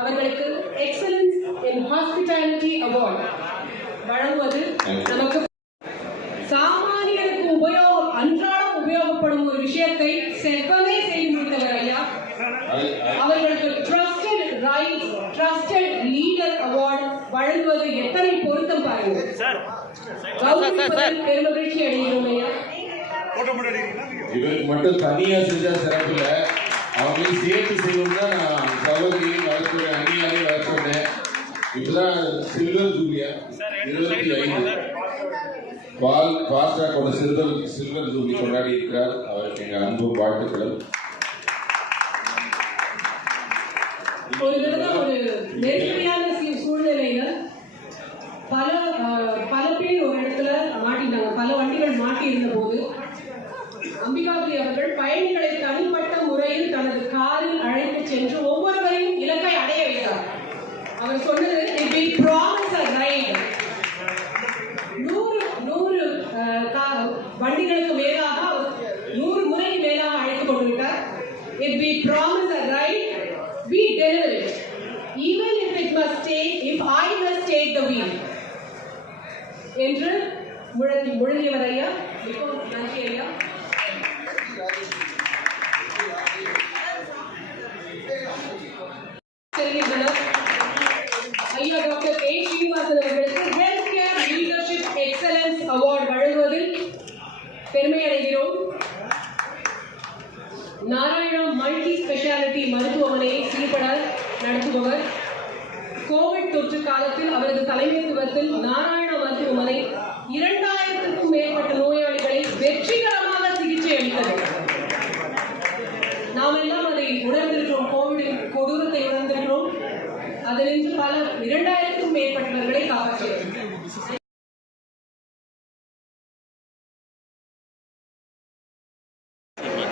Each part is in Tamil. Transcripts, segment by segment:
அவர்களுக்கு எக்ஸலன்ஸ் இன் ஹாஸ்பிட்டாலிட்டி அவார்ட் வழங்குவது நமக்கு சாமானியருக்கு அன்றாடம் உபயோகப்படும் ஒரு விஷயத்தை செவ்வனே செய்து முடித்தவர் ஐயா. அவர்களுக்கு ட்ரஸ்டட் லீடர் அவார்டு வழங்குவது எத்தனை பொருத்தம் பாருங்க. பெருமகிழ்ச்சி அடைகிறோம் ஐயா. இவருக்கு மட்டும் தனியா செஞ்சா சிறப்புல, அவங்களையும் சேர்த்து செய்யணும்னா நான் சகோதரியும் வளர்த்துறேன், அந்நியாரையும் வளர்த்துறேன். இப்பதான் சில்வர் ஜூலியா 25 ஃபாஸ்டா கொண்ட சில்வர் ஜூலி கொண்டாடி இருக்கிறார். அவருக்கு எங்க அன்பும் வாழ்த்துக்களும். ஒரு நெருக்கடியான சூழ்நிலையில பல பேர் ஒரு இடத்துல மாட்டினாங்க, பல வண்டிகள் மாட்டி இருந்த போது அம்பிகாபுரி அவர்கள் பயணிகளை தனிப்பட்ட முறையில் தனது காரில் அழைத்து சென்று ஒவ்வொருவரையும் இலக்கை அடைய வைத்தார். அவர் சொன்னது, "If we promise a ride," 100 வண்டிகளுக்கு மேலாக 100 முறைக்கு மேலாக அழைத்து கொண்டு விட்டார். "If we promise a ride, we deliver it, even if I must take the wheel." என்று முழங்கியவர் ஐயா. மிகவும் நன்றி ஐயா. ஐயா டாக்டர் ஏ ஸ்ரீனிவாசன் அவர்களுக்கு health care leadership excellence award வழங்குவதில் பெருமை அடைகிறோம். நாராயணா மல்டி ஸ்பெஷாலிட்டி மருத்துவமனையை சீர்பட நடத்துபவர். கோவிட் தொற்று காலத்தில் அவரது தலைமைத்துவத்தில் நாராயணா மருத்துவமனை 2000க்கும் மேற்பட்ட நோயாளிகளை வெற்றிகரமாக சிகிச்சை அளித்தது. நாம் எல்லாம் அதை உணர்ந்திருக்கிறோம், கோவிடின் கொடூரத்தை உணர்ந்திருக்கிறோம். அதிலிருந்து 2000க்கும் மேற்பட்டவர்களை காப்பாற்றியது.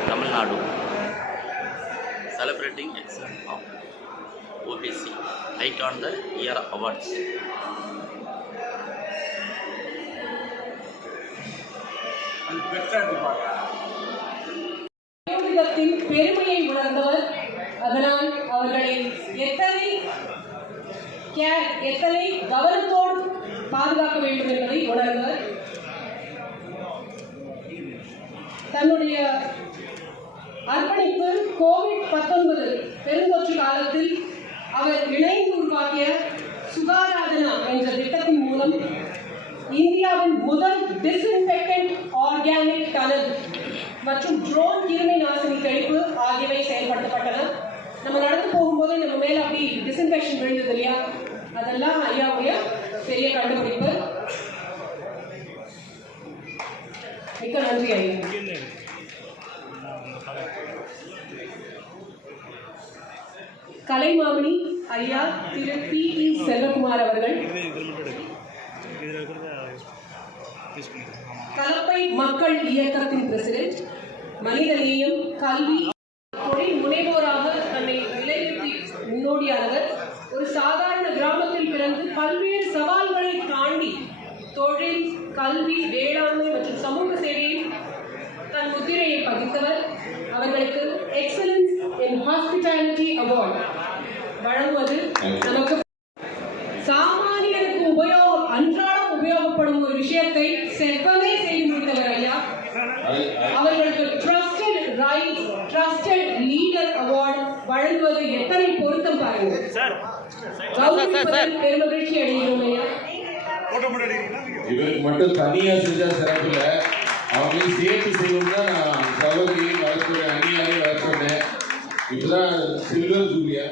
Tamil Nadu celebrating excellence of OPC Icon on the Year Awards. பெருமையை உணர்ந்தவர். அதனால் அவர்களை எத்தனை கவனத்தோடு பாதுகாக்க வேண்டும் என்பதை உணர்ந்தவர். தன்னுடைய அர்ப்பணிப்பு கோவிட்-19 பெருந்தொற்று காலத்தில் அவர் இணைந்து உருவாக்கிய சுகாராதனா என்ற திட்டத்தின் மூலம் இந்தியாவின் முதல் டிஸ்இன்ஃபெக்டன்ட் ஆர்கானிக் டனல் மற்றும் ட்ரோன் கிருமி நாசினி தெளிப்பு ஆகியவை செயல்படுத்தப்பட்டன. நம்ம நடந்து போகும்போது நம்ம மேல அப்படி டிஸ்இன்ஃபெக்ஷன் விழுந்தது இல்லையா, அதெல்லாம் ஐயாவுடைய பெரிய கண்டுபிடிப்பு. மிக்க நன்றி ஐயா. கலைமாமணி ஐயா திரு P.E. செல்வகுமார் அவர்கள் கலப்பை மக்கள் இயக்கத்தின் பிரசிடென்ட், மனிதநேயம், கல்வி, தொழில் முனைவோராக தன்னை நிலைநிறுத்தி முன்னோடியானவர். ஒரு சாதாரண கிராமத்தில் பிறந்து பல்வேறு சவால்களை தாண்டி தொழில், கல்வி, வேளாண்மை மற்றும் சமூக சேவையில் தன் முத்திரையை பதித்தவர். அவர்களுக்கு எக்ஸலன்ஸ் இன் ஹாஸ்பிட்டாலிட்டி அவார்டு வழங்குவது நமக்கு சாமானியருக்கு அன்றாடம் உபயோகப்படும் ஒரு விஷயத்தை செவ்வனே செய்து முடித்தவர் ஐயா. அவர்களுக்கு ட்ரஸ்டட் லீடர் அவார்டு வழங்குவது எத்தனை பொருத்தம் பாருங்க. பெருமகிழ்ச்சி அடைகிறோம் ஐயா. இவருக்கு மட்டும் தனியா செஞ்சா சிறப்புல, அவங்களையும் சேர்த்து செய்யணும்னா நான் சகோதரியும் வளர்த்துறேன், அந்நியாரையும் வளர்த்துறேன். இப்பதான் சில்வர் ஜூலியா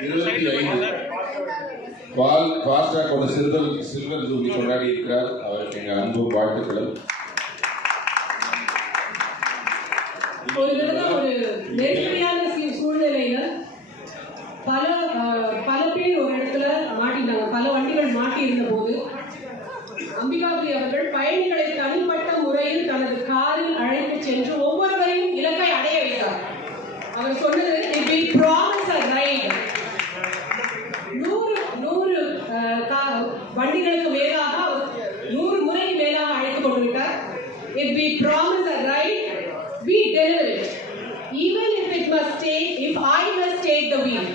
25 ஃபாஸ்டா கொண்ட சில்வர் ஜூலி கொண்டாடி இருக்கிறார். அவருக்கு எங்க அன்பும் வாழ்த்துக்களும். ஒரு நெருக்கடியான சூழ்நிலையில பல பேர் ஒரு இடத்துல மாட்டினாங்க, பல வண்டிகள் மாட்டி இருந்த போது அம்பிகாபுரி அவர்கள் பயணிகளை தனிப்பட்ட முறையில் தனது காரில் அழைத்து சென்று ஒவ்வொருவரையும் இலக்கை அடைய வைத்தார். அவர் சொன்னது, "If we promise a ride," 100 வண்டிகளுக்கு மேலாக 100 முறைக்கு மேலாக அழைத்து கொண்டு விட்டார். "If we promise a ride, we deliver it, even if I must take the wheel."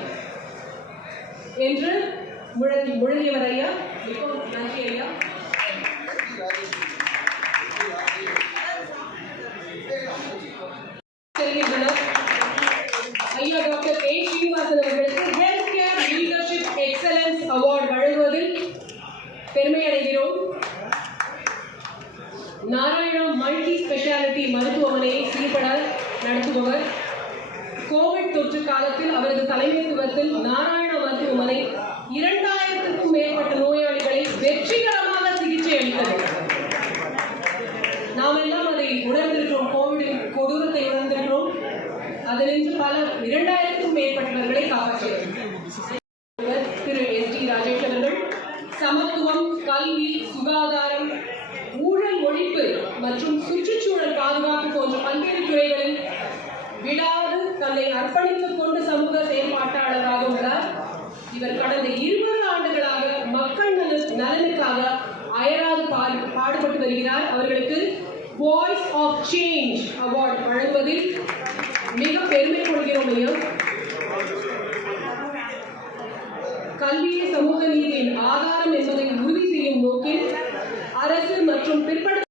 பெருமை அடைகிறோம். நாராயணா மல்டி ஸ்பெஷாலிட்டி மருத்துவமனையை சீர்பட நடத்துபவர். கோவிட் தொற்று காலத்தில் அவரது தலைமைத்துவத்தில் நாராயணா மருத்துவமனை 2000க்கும் மேற்பட்ட நோயாளிகளை வெற்றிகரமாக சிகிச்சை அளித்தது. நாம் எல்லாம் அதை உணர்ந்திருக்கிறோம், கோவிடின் கொடூரத்தை உணர்ந்திருக்கிறோம். அதிலிருந்து பல 2000க்கும் மேற்பட்டவர்களை காப்பாற்றியது. திரு எஸ் டி ராஜேஷ் அவர்கள் சமத்துவம், கல்வி, சுகாதாரம், ஊழல் ஒழிப்பு மற்றும் சுற்றுச்சூழல் பாதுகாப்பு போன்ற பல்வேறு துறைகளில் விடாது தன்னை அர்ப்பணித்துக் கொண்டு சமூக செயல்பாட்டாளராக உள்ளார். இவர் கடந்த 20 ஆண்டுகளாக மக்கள் நலனுக்காக அயராது பாடுபட்டு வருகிறார். அவர்களுக்கு வாய்ஸ் ஆஃப் சேஞ்ச் அவார்டு வழங்குவதில் மிக பெருமை கொள்கிறோம் ஐயா.